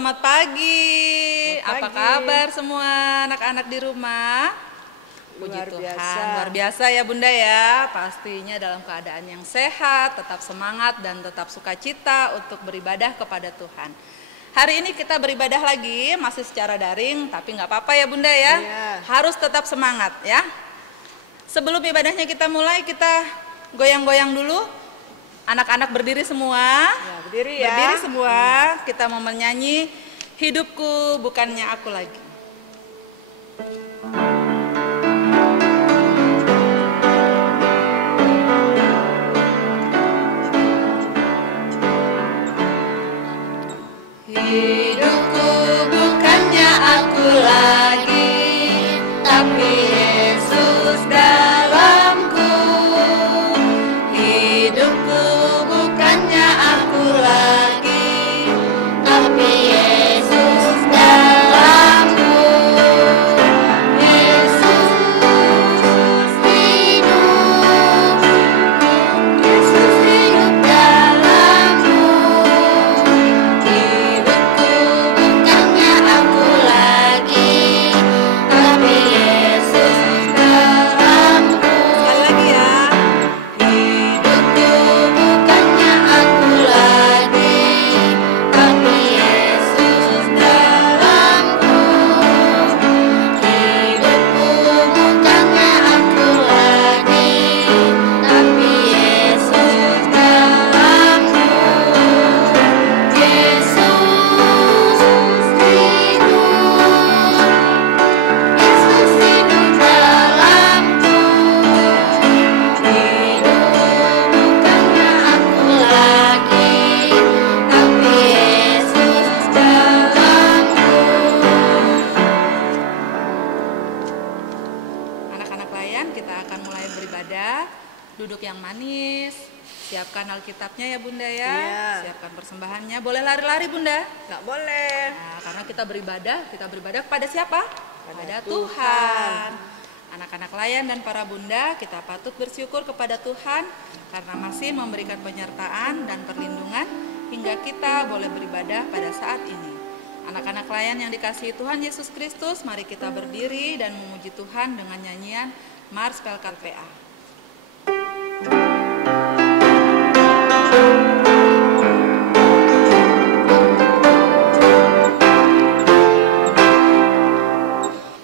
selamat pagi. Selamat Apa pagi. kabar semua anak-anak di rumah? Puji Luar Tuhan, biasa. luar biasa ya Bunda ya. Pastinya dalam keadaan yang sehat, tetap semangat dan tetap sukacita untuk beribadah kepada Tuhan. Hari ini kita beribadah lagi, masih secara daring, tapi nggak apa-apa ya Bunda ya. Iya. Harus tetap semangat ya. Sebelum ibadahnya kita mulai, kita goyang-goyang dulu. Anak-anak berdiri semua. Ya, berdiri ya. Berdiri semua, kita mau menyanyi Hidupku Bukannya Aku Lagi. Hidupku bukannya aku lagi, tapi Yesus dalamku. Hidupku bukannya aku lagi, tapi Yesus dalamku. Yesus hidup, Yesus hidup dalamku. Hidupku bukannya aku lagi, tapi Yesus dalamku. Sekali lagi ya. Hidupku bukannya aku lagi, tapi Yesus dalamku. Hidupku bukannya aku lagi, tapi Yesus dalamku. Yesus hidup dalamku. Hidup bukannya aku lagi, tapi Yesus dalamku. Anak-anak layan, kita akan mulai beribadah. Duduk yang manis. Siapkan Alkitabnya ya Bunda ya. Iya. Siapkan persembahannya. Boleh lari-lari Bunda. Nggak boleh. Nah, karena kita beribadah kepada siapa? Kepada Tuhan. Tuhan. Anak-anak layan dan para bunda, kita patut bersyukur kepada Tuhan karena masih memberikan penyertaan dan perlindungan hingga kita boleh beribadah pada saat ini. Anak-anak layan yang dikasihi Tuhan Yesus Kristus, mari kita berdiri dan memuji Tuhan dengan nyanyian Mars Pelkat PA.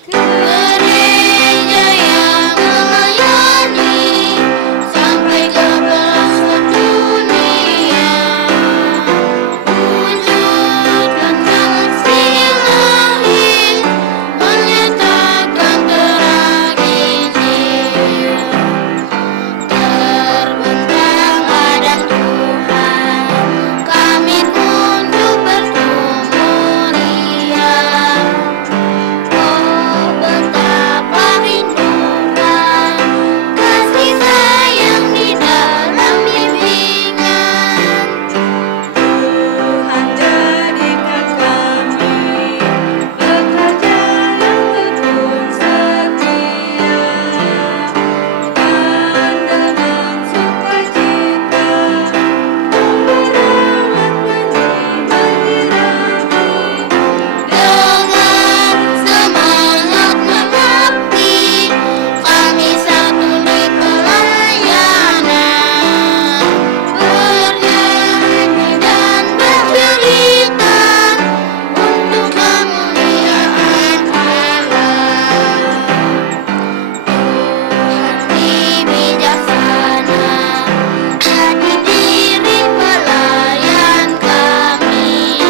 Gereja yang melayani sampai ke pelosok dunia, wujudkan kasih ilahi, menyatakan terang Injil. Terbentang ladang Tuhan, kami untuk bertumbuh riang. Oh, betapa rindukan kasih sayang di dalam bimbingan. Tuhan jadikan kami pekerja yang tekun setia, dan dengan sukacita merawat benih bagi kami. Dengan semangat mengabdi, kami satu di pelayanan, bernyanyi dan bercerita untuk kemuliaan Allah. Tuhan bijaksana, jadi diri pelayan kami,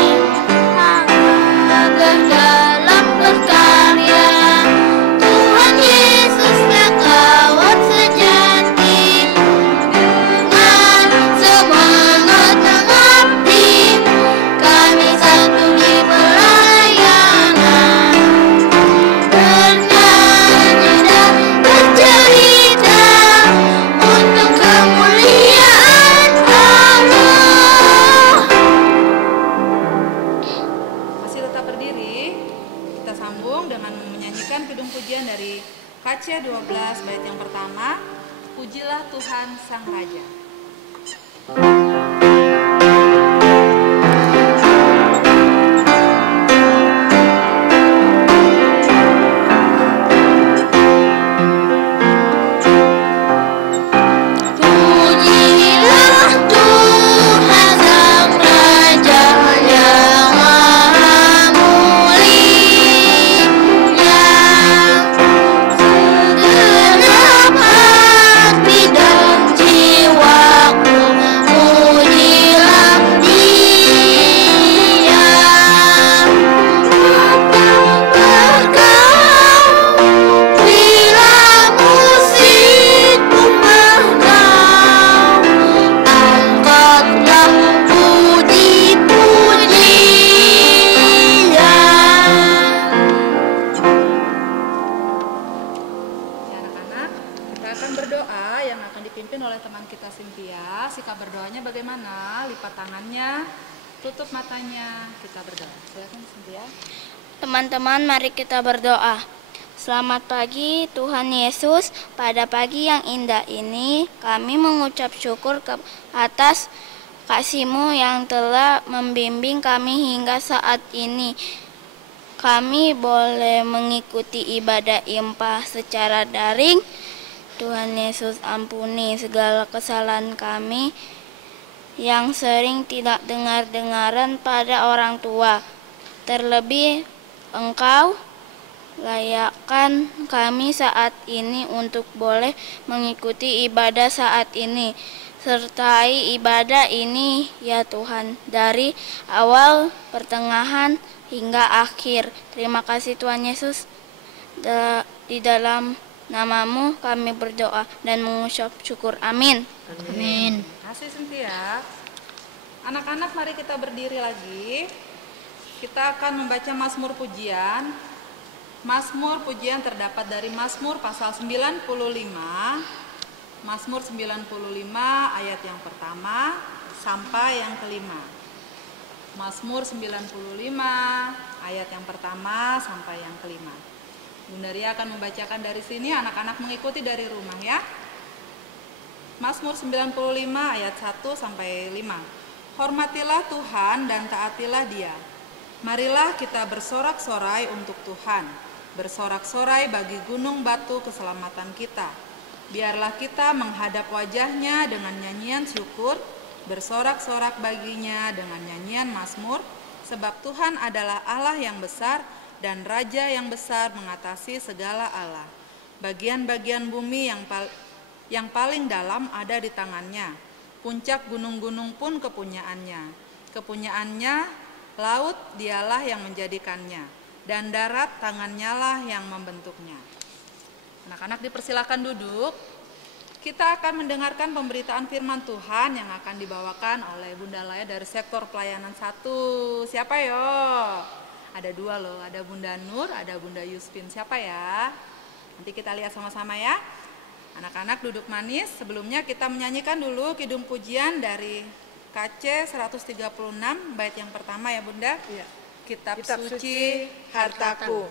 agar dalam berkarya Tuhan Yesuslah kawan sejati. Dengan semangat mengabdi, kami satu di pelayanan, bernyanyi dan bercerita untuk kemuliaan Allah. Masih tetap berdiri, kita sambung dengan menyanyikan kidung pujian dari Kacia 12 bait yang pertama, Pujilah Tuhan Sang Raja. yang akan dipimpin oleh teman kita Cynthia. Sikap berdoanya bagaimana? Lipat tangannya, tutup matanya, kita berdoa. Silakan Cynthia. Teman-teman, mari kita berdoa. Selamat pagi Tuhan Yesus. Pada pagi yang indah ini kami mengucap syukur atas kasih-Mu yang telah membimbing kami hingga saat ini. Kami boleh mengikuti ibadah IMPA secara daring. Tuhan Yesus, ampuni segala kesalahan kami yang sering tidak dengar-dengaran pada orang tua. Terlebih Engkau layakkan kami saat ini untuk boleh mengikuti ibadah saat ini. Sertai ibadah ini ya Tuhan, dari awal, pertengahan, hingga akhir. Terima kasih Tuhan Yesus. Di dalam Nama-Mu kami berdoa dan mengucap syukur. Amin. Amin. Terima kasih Cynthia. Anak-anak, mari kita berdiri lagi. Kita akan membaca Mazmur Pujian. Mazmur Pujian terdapat dari Mazmur pasal 95. Mazmur 95 ayat yang pertama sampai yang kelima. Mazmur 95 ayat yang pertama sampai yang kelima. Bunda Ria akan membacakan dari sini, anak-anak mengikuti dari rumah ya. Mazmur 95 ayat 1 sampai 5. Hormatilah Tuhan dan taatilah Dia. Marilah kita bersorak-sorai untuk Tuhan, bersorak-sorai bagi gunung batu keselamatan kita. Biarlah kita menghadap wajah-Nya dengan nyanyian syukur, bersorak-sorak baginya dengan nyanyian mazmur, sebab Tuhan adalah Allah yang besar dan Raja yang besar mengatasi segala Allah. Bagian-bagian bumi yang paling dalam ada di tangannya, puncak gunung-gunung pun kepunyaannya. Kepunyaannya laut dialah yang menjadikannya, dan darat tangannya lah yang membentuknya. Anak-anak dipersilakan duduk. Kita akan mendengarkan pemberitaan firman Tuhan yang akan dibawakan oleh Bunda Laya dari sektor pelayanan 1. Siapa yo? Ada 2 loh, ada Bunda Nur, ada Bunda Yuspin. Siapa ya? Nanti kita lihat sama-sama ya. Anak-anak duduk manis. Sebelumnya kita menyanyikan dulu kidung pujian dari KC 136 bait yang pertama ya Bunda. Ya. Kitab Kitab suci suci hartaku.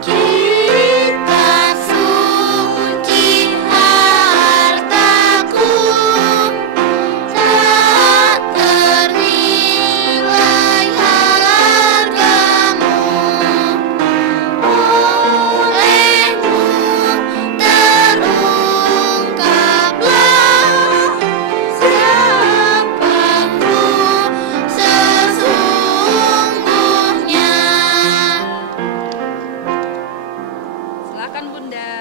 Kitab suci hartaku, tak ternilai hargamu. Olehmu terungkaplah siapa-Ku sesungguhnya. Silakan Bunda.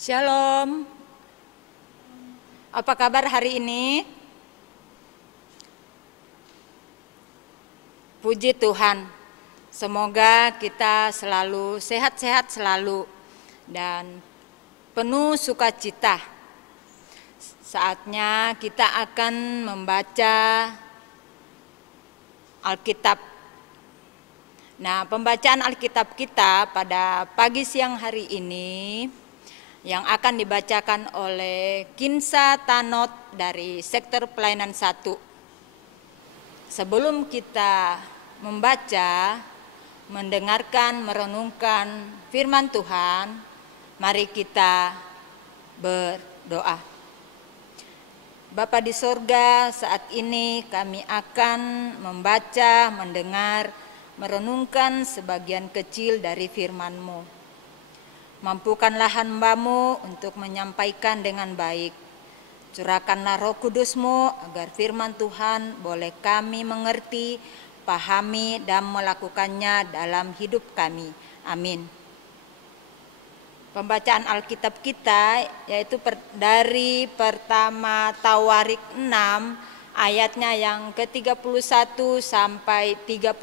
Shalom. Apa kabar hari ini? Puji Tuhan. Semoga kita selalu sehat-sehat selalu dan penuh sukacita. Saatnya kita akan membaca Alkitab. Nah, pembacaan Alkitab kita pada pagi siang hari ini yang akan dibacakan oleh Kinsa Tanot dari sektor pelayanan 1. Sebelum kita membaca, mendengarkan, merenungkan firman Tuhan, mari kita berdoa. Bapa di sorga, saat ini kami akan membaca, mendengar, merenungkan sebagian kecil dari firman-Mu. Mampukanlah hamba-Mu untuk menyampaikan dengan baik. Curahkanlah Roh Kudus-Mu agar firman Tuhan boleh kami mengerti, pahami, dan melakukannya dalam hidup kami. Amin. Pembacaan Alkitab kita yaitu dari pertama Tawarik 6 ayatnya yang ke-31 sampai 38.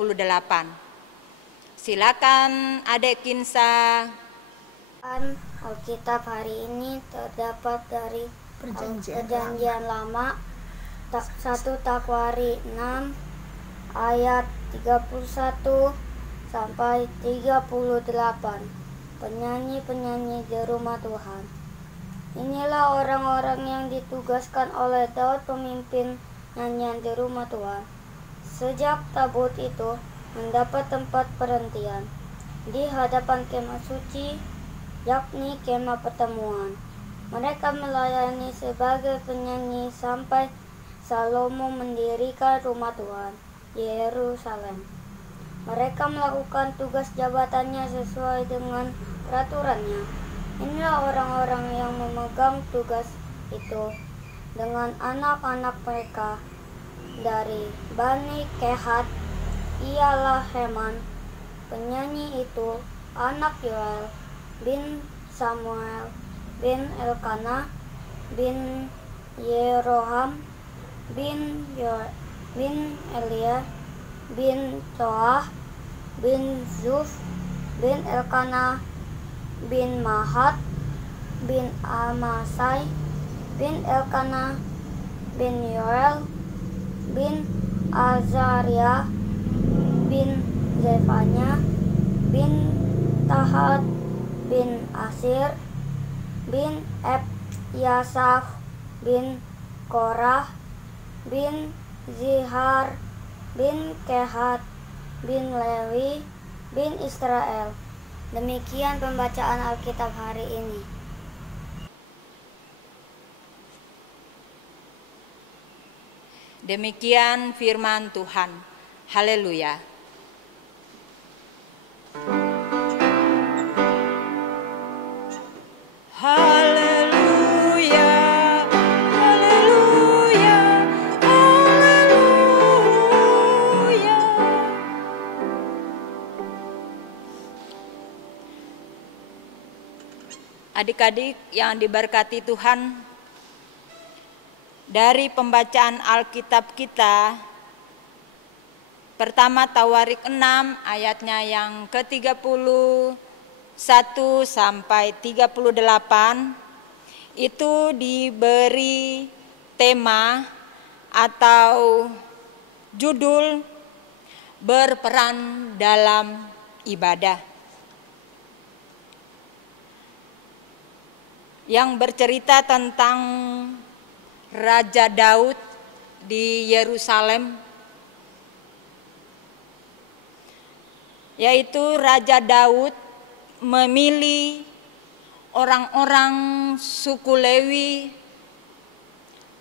Silakan Adek Kinsa. Alkitab hari ini terdapat dari Perjanjian Lama 1 Takwari 6 ayat 31 sampai 38. Penyanyi-penyanyi di rumah Tuhan. Inilah orang-orang yang ditugaskan oleh Daud pemimpin nyanyian di rumah Tuhan. Sejak tabut itu mendapat tempat perhentian di hadapan kemah suci, yakni kemah pertemuan. Mereka melayani sebagai penyanyi sampai Salomo mendirikan rumah Tuhan, Yerusalem. Mereka melakukan tugas jabatannya sesuai dengan peraturannya. Inilah orang-orang yang memegang tugas itu dengan anak-anak mereka dari Bani Kehat, ialah Heman. Penyanyi itu anak Yoel bin Samuel bin Elkanah bin Yeroham bin Elia bin Toah bin Zuf bin Elkanah bin Mahat bin Amasai bin Elkanah bin Yoel bin Azaria bin Zefanya bin Tahat bin Asir bin Yasaf bin Korah bin Zihar bin Kehat bin Lewi bin Israel. Demikian pembacaan Alkitab hari ini. Demikian firman Tuhan. Haleluya. Haleluya, haleluya, haleluya. Adik-adik yang diberkati Tuhan, dari pembacaan Alkitab kita, pertama Tawarik 6 ayatnya yang ke-31 sampai 38 itu diberi tema atau judul berperan dalam ibadah, yang bercerita tentang Raja Daud di Yerusalem, yaitu Raja Daud memilih orang-orang suku Lewi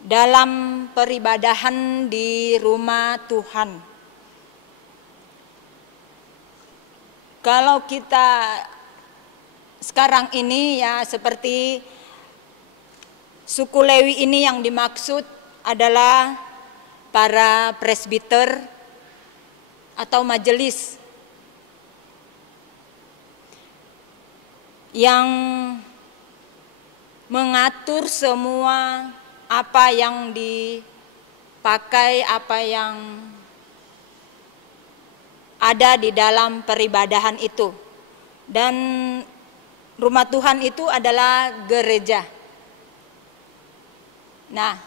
dalam peribadahan di rumah Tuhan. Kalau kita sekarang ini ya seperti suku Lewi ini, yang dimaksud adalah para presbiter atau majelis yang mengatur semua apa yang dipakai, apa yang ada di dalam peribadahan itu. Dan rumah Tuhan itu adalah gereja. Nah,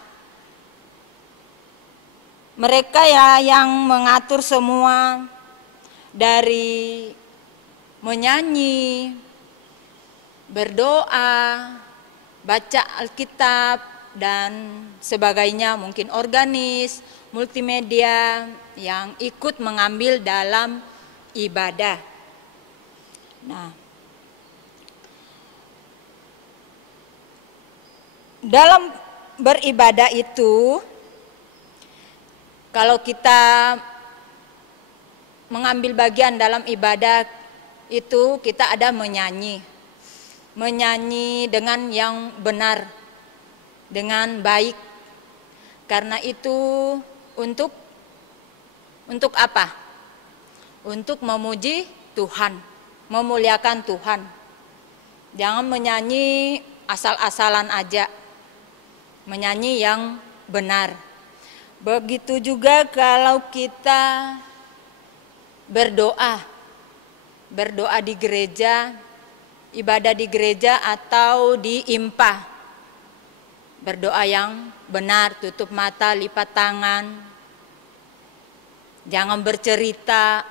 mereka ya yang mengatur semua, dari menyanyi, berdoa, baca Alkitab, dan sebagainya, mungkin organis, multimedia yang ikut mengambil dalam ibadah. Nah, dalam beribadah itu, kalau kita mengambil bagian dalam ibadah itu, kita ada menyanyi dengan yang benar, dengan baik. Karena itu untuk apa? Untuk memuji Tuhan, memuliakan Tuhan. Jangan menyanyi asal-asalan aja, menyanyi yang benar. Begitu juga kalau kita berdoa di gereja, ibadah di gereja atau di IMPA. Berdoa yang benar, tutup mata, lipat tangan. Jangan bercerita,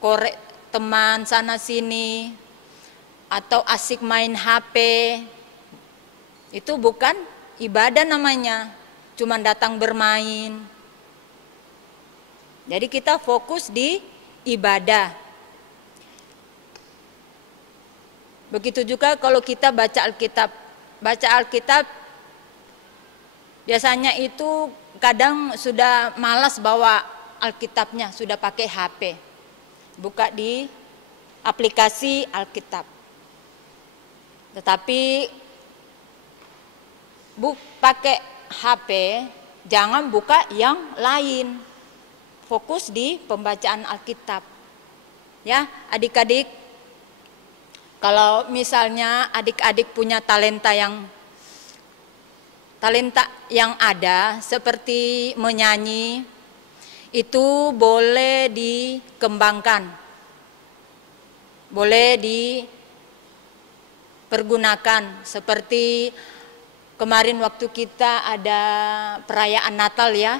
korek teman sana sini, atau asik main HP. Itu bukan ibadah namanya, cuma datang bermain. Jadi kita fokus di ibadah. Begitu juga kalau kita baca Alkitab. Baca Alkitab biasanya itu kadang sudah malas bawa Alkitabnya, sudah pakai HP. Buka di aplikasi Alkitab. Tetapi pakai HP, jangan buka yang lain. Fokus di pembacaan Alkitab. Ya, adik-adik, kalau misalnya adik-adik punya talenta yang ada seperti menyanyi, itu boleh dikembangkan, boleh dipergunakan. Seperti kemarin waktu kita ada perayaan Natal ya,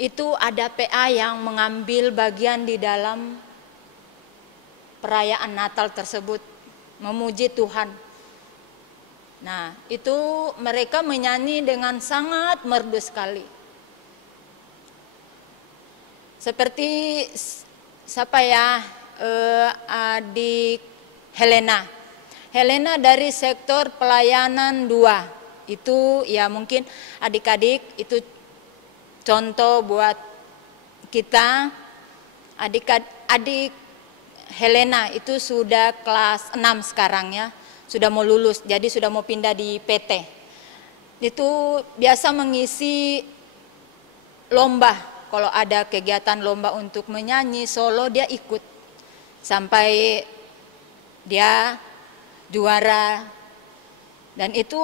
itu ada PA yang mengambil bagian di dalam perayaan Natal tersebut, memuji Tuhan. Nah, itu mereka menyanyi dengan sangat merdu sekali. Seperti siapa ya, adik Helena dari sektor pelayanan 2. Itu ya mungkin adik-adik itu contoh buat kita. Adik Helena itu sudah kelas 6 sekarang ya, sudah mau lulus, jadi sudah mau pindah di PT. Itu biasa mengisi lomba, kalau ada kegiatan lomba untuk menyanyi solo dia ikut sampai dia juara. Dan itu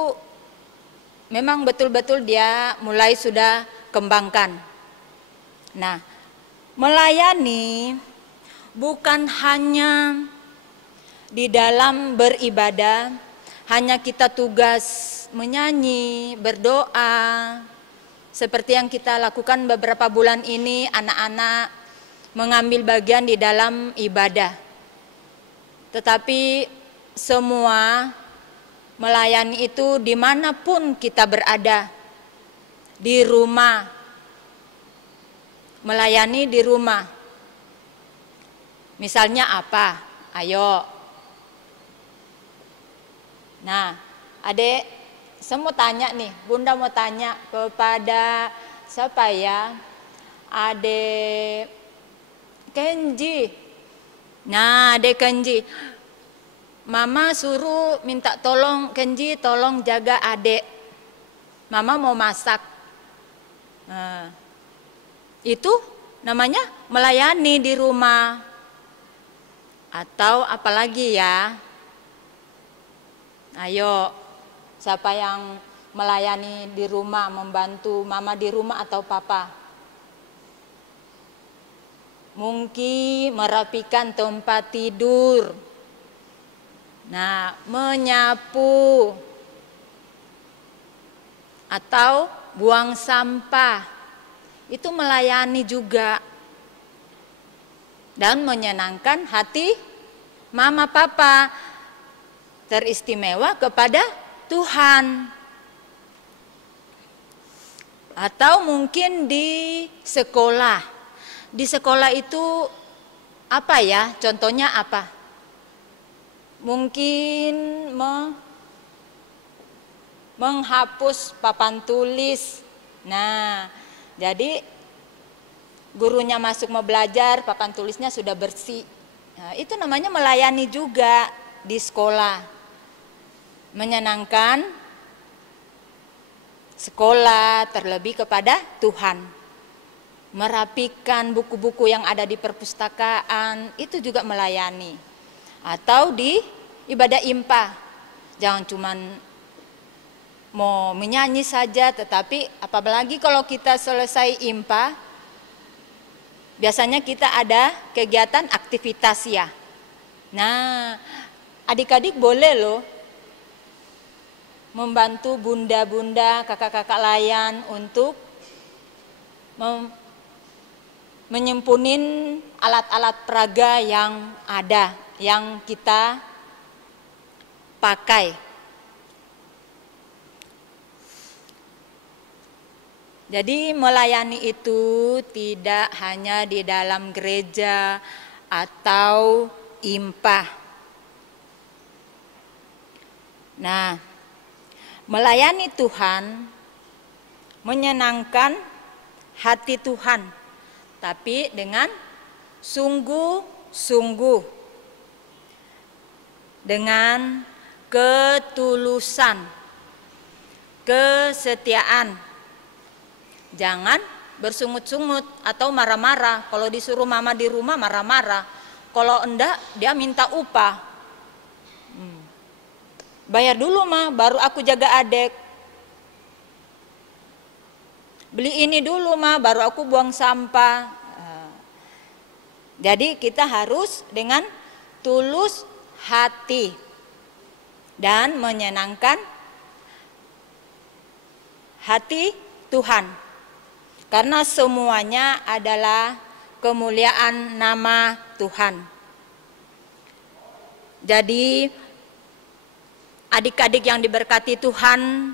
memang betul-betul dia mulai sudah kembangkan. Nah, melayani bukan hanya di dalam beribadah, hanya kita tugas menyanyi, berdoa, seperti yang kita lakukan beberapa bulan ini, anak-anak mengambil bagian di dalam ibadah. Tetapi semua melayani itu dimanapun kita berada, di rumah, melayani di rumah. Misalnya apa? Ayo. Nah, adek, saya mau tanya nih, Bunda mau tanya kepada siapa ya? Adek Kenji. Nah, adek Kenji, Mama suruh minta tolong Kenji, tolong jaga adek. Mama mau masak. Nah, itu namanya melayani di rumah. Atau apalagi ya? Ayo, siapa yang melayani di rumah, membantu mama di rumah atau papa? Mungkin merapikan tempat tidur. Nah, menyapu. Atau buang sampah. Itu melayani juga. Dan menyenangkan hati mama papa, teristimewa kepada Tuhan. Atau mungkin di sekolah. Di sekolah itu apa ya? Contohnya apa? Mungkin menghapus papan tulis. Nah, jadi gurunya masuk mau belajar, papan tulisnya sudah bersih. Nah, itu namanya melayani juga di sekolah. Menyenangkan sekolah, terlebih kepada Tuhan. Merapikan buku-buku yang ada di perpustakaan, itu juga melayani. Atau di ibadah IMPA. Jangan cuman mau menyanyi saja, tetapi apalagi kalau kita selesai IMPA, biasanya kita ada kegiatan aktivitas ya. Nah, adik-adik boleh loh membantu bunda-bunda, kakak-kakak layan untuk menyempunin alat-alat peraga yang ada, yang kita pakai. Jadi melayani itu tidak hanya di dalam gereja atau IMPA. Nah, melayani Tuhan menyenangkan hati Tuhan, tapi dengan sungguh-sungguh, dengan ketulusan, kesetiaan. Jangan bersungut-sungut atau marah-marah. Kalau disuruh mama di rumah marah-marah, kalau enggak dia minta upah. Bayar dulu mah, baru aku jaga adek. Beli ini dulu mah, baru aku buang sampah. Jadi kita harus dengan tulus hati dan menyenangkan hati Tuhan. Karena semuanya adalah kemuliaan nama Tuhan. Jadi adik-adik yang diberkati Tuhan,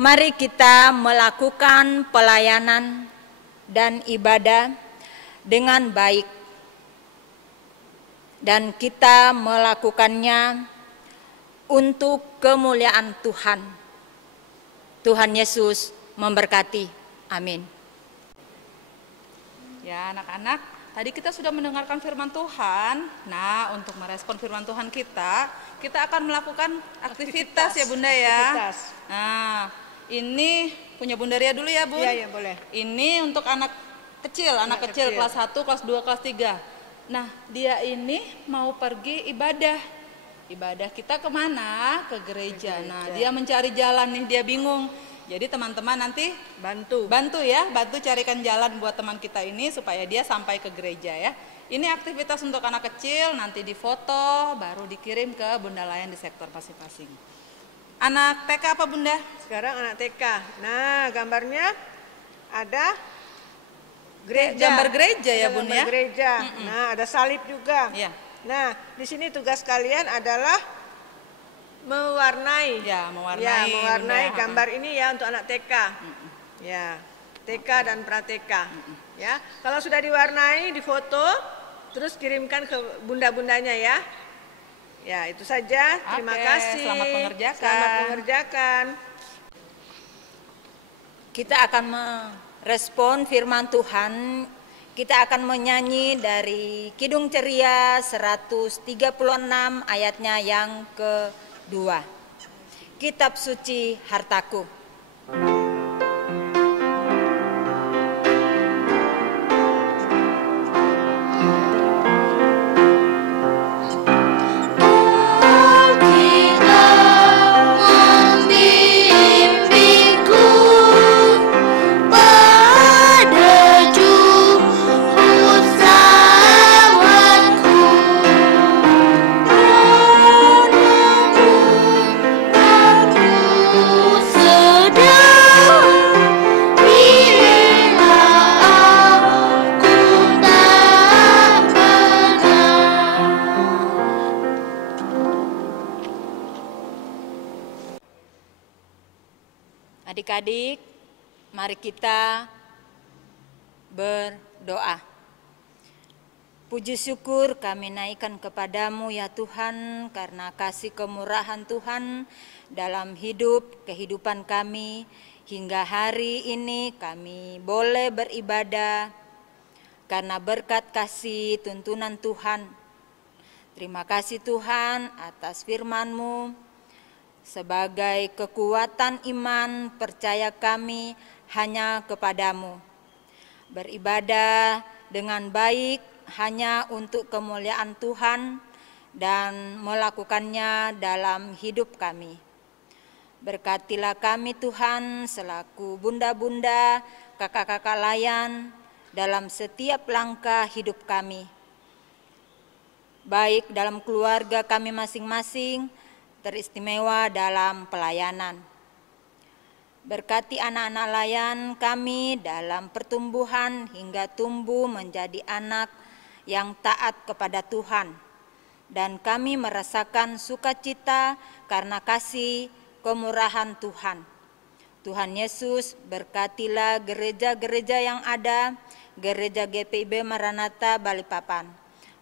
mari kita melakukan pelayanan dan ibadah dengan baik. Dan kita melakukannya untuk kemuliaan Tuhan. Tuhan Yesus memberkati. Amin. Ya anak-anak, tadi kita sudah mendengarkan firman Tuhan. Nah, untuk merespon firman Tuhan kita akan melakukan aktivitas ya Bunda ya. Aktivitas. Nah, ini punya Bunda Ria dulu ya Bun. Iya, boleh. Ini untuk anak kecil kelas 1, kelas 2, kelas 3. Nah, dia ini mau pergi ibadah. Ibadah kita kemana? Ke gereja. Nah, dia mencari jalan nih, dia bingung. Jadi teman-teman nanti bantu carikan jalan buat teman kita ini supaya dia sampai ke gereja ya. Ini aktivitas untuk anak kecil, nanti difoto baru dikirim ke Bunda Layan di sektor masing-masing. Anak TK apa Bunda? Sekarang anak TK. Nah, gambarnya ada gereja. Gambar gereja ya Bun ya. Gereja. Nah, ada salib juga. Iya. Nah, di sini tugas kalian adalah mewarnai. Ya, mewarnai. Mewarnai Bunda. gambar ini ya untuk anak TK. Ya, TK dan pra-TK. Ya, kalau sudah diwarnai, difoto, terus kirimkan ke bunda-bundanya ya. Ya, itu saja. Terima Oke, kasih. selamat mengerjakan. Selamat mengerjakan. Kita akan merespon firman Tuhan. Kita akan menyanyi dari Kidung Ceria 136 ayatnya yang kedua. Kitab Suci Hartaku. Adik-adik, mari kita berdoa. Puji syukur kami naikkan kepadamu ya Tuhan, karena kasih kemurahan Tuhan dalam kehidupan kami. Hingga hari ini kami boleh beribadah karena berkat kasih tuntunan Tuhan. Terima kasih Tuhan atas firman-Mu. Sebagai kekuatan iman percaya kami hanya kepadamu. Beribadah dengan baik hanya untuk kemuliaan Tuhan dan melakukannya dalam hidup kami. Berkatilah kami Tuhan selaku bunda-bunda, kakak-kakak layan dalam setiap langkah hidup kami. Baik dalam keluarga kami masing-masing, teristimewa dalam pelayanan. Berkati anak-anak layan kami dalam pertumbuhan hingga tumbuh menjadi anak yang taat kepada Tuhan. Dan kami merasakan sukacita karena kasih kemurahan Tuhan. Tuhan Yesus, berkatilah gereja-gereja yang ada, gereja GPIB Maranatha Balikpapan,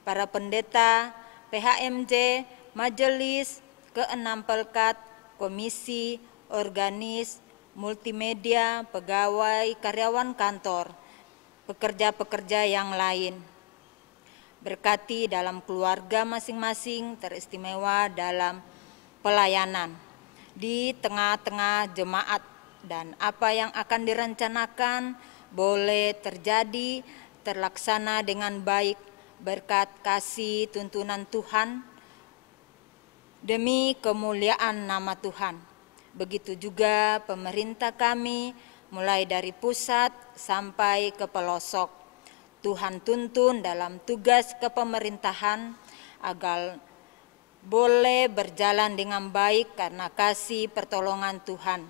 para pendeta, PHMJ, majelis, keenam pelkat, komisi, organis, multimedia, pegawai, karyawan kantor, pekerja-pekerja yang lain. Berkati dalam keluarga masing-masing, teristimewa dalam pelayanan di tengah-tengah jemaat, dan apa yang akan direncanakan boleh terjadi, terlaksana dengan baik berkat kasih tuntunan Tuhan demi kemuliaan nama Tuhan. Begitu juga pemerintah kami mulai dari pusat sampai ke pelosok. Tuhan tuntun dalam tugas kepemerintahan agar boleh berjalan dengan baik karena kasih pertolongan Tuhan.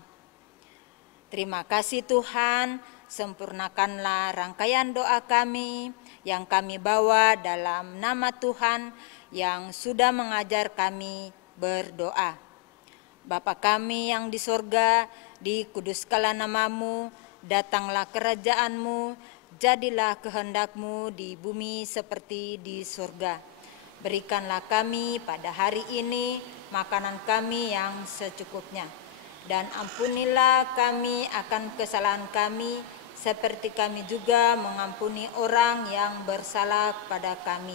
Terima kasih Tuhan, sempurnakanlah rangkaian doa kami yang kami bawa dalam nama Tuhan yang sudah mengajar kami berdoa. Bapa kami yang di sorga, dikuduskanlah namamu, datanglah kerajaanmu, jadilah kehendakmu di bumi seperti di sorga. Berikanlah kami pada hari ini makanan kami yang secukupnya. Dan ampunilah kami akan kesalahan kami, seperti kami juga mengampuni orang yang bersalah pada kami.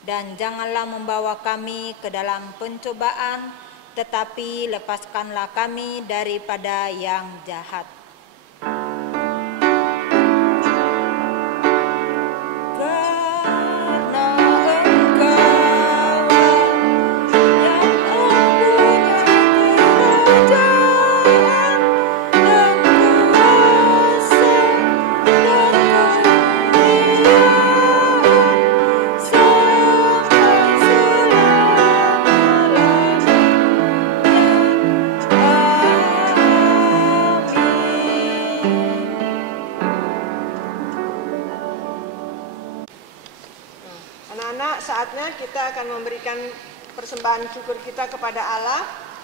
Dan janganlah membawa kami ke dalam pencobaan, tetapi lepaskanlah kami daripada yang jahat. Saatnya kita akan memberikan persembahan syukur kita kepada Allah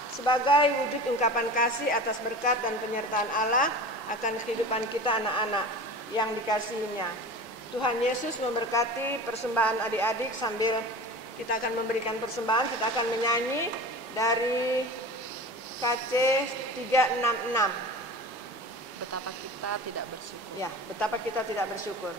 sebagai wujud ungkapan kasih atas berkat dan penyertaan Allah akan kehidupan kita anak-anak yang dikasihinya. Tuhan Yesus memberkati persembahan adik-adik. Sambil kita akan memberikan persembahan, kita akan menyanyi dari KC 366. Betapa kita tidak bersyukur. Ya, betapa kita tidak bersyukur.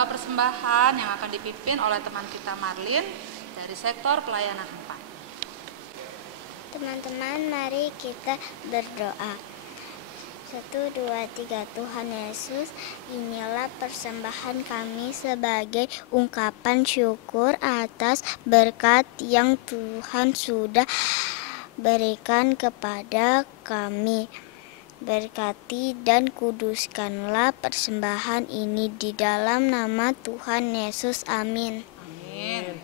Persembahan yang akan dipimpin oleh teman kita Marlin dari sektor pelayanan 4. Teman-teman, mari kita berdoa. 1, 2, 3. Tuhan Yesus, inilah persembahan kami sebagai ungkapan syukur atas berkat yang Tuhan sudah berikan kepada kami. Berkati dan kuduskanlah persembahan ini di dalam nama Tuhan Yesus. Amin. Amin.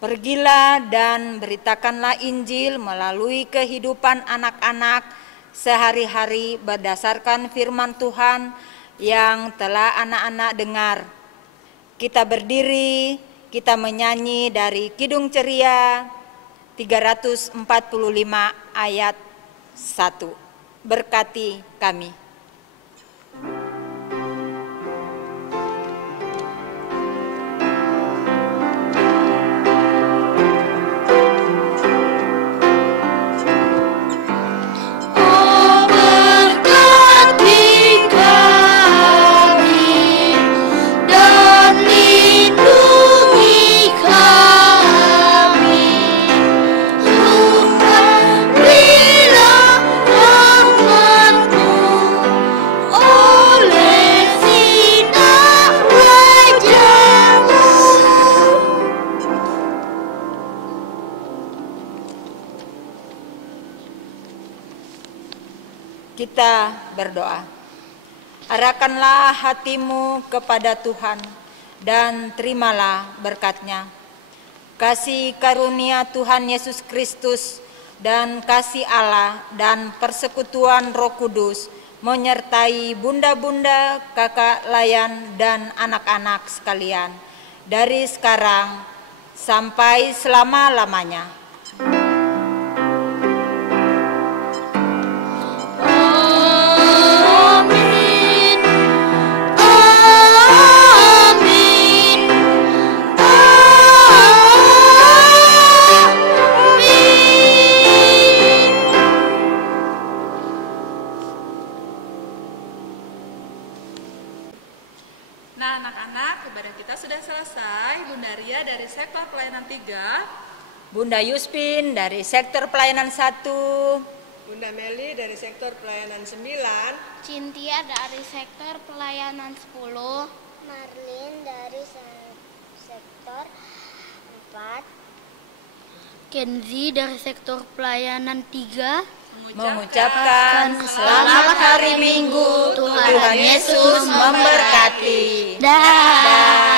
Pergilah dan beritakanlah Injil melalui kehidupan anak-anak sehari-hari berdasarkan firman Tuhan yang telah anak-anak dengar. Kita berdiri, kita menyanyi dari Kidung Ceria 345 ayat 1. Berkati kami. Kita berdoa. Arahkanlah hatimu kepada Tuhan dan terimalah berkat-Nya. Kasih karunia Tuhan Yesus Kristus dan kasih Allah dan persekutuan Roh Kudus menyertai bunda-bunda, kakak layan dan anak-anak sekalian dari sekarang sampai selama-lamanya. Nah, anak-anak, ibadah kita sudah selesai. Bunda Ria dari sektor pelayanan 3, Bunda Yuspin dari sektor pelayanan 1, Bunda Meli dari sektor pelayanan 9, Cynthia dari sektor pelayanan 10, Marlin dari sektor 4, Kenzi dari sektor pelayanan 3. mengucapkan selamat hari Minggu. Tuhan Yesus memberkati. Dah.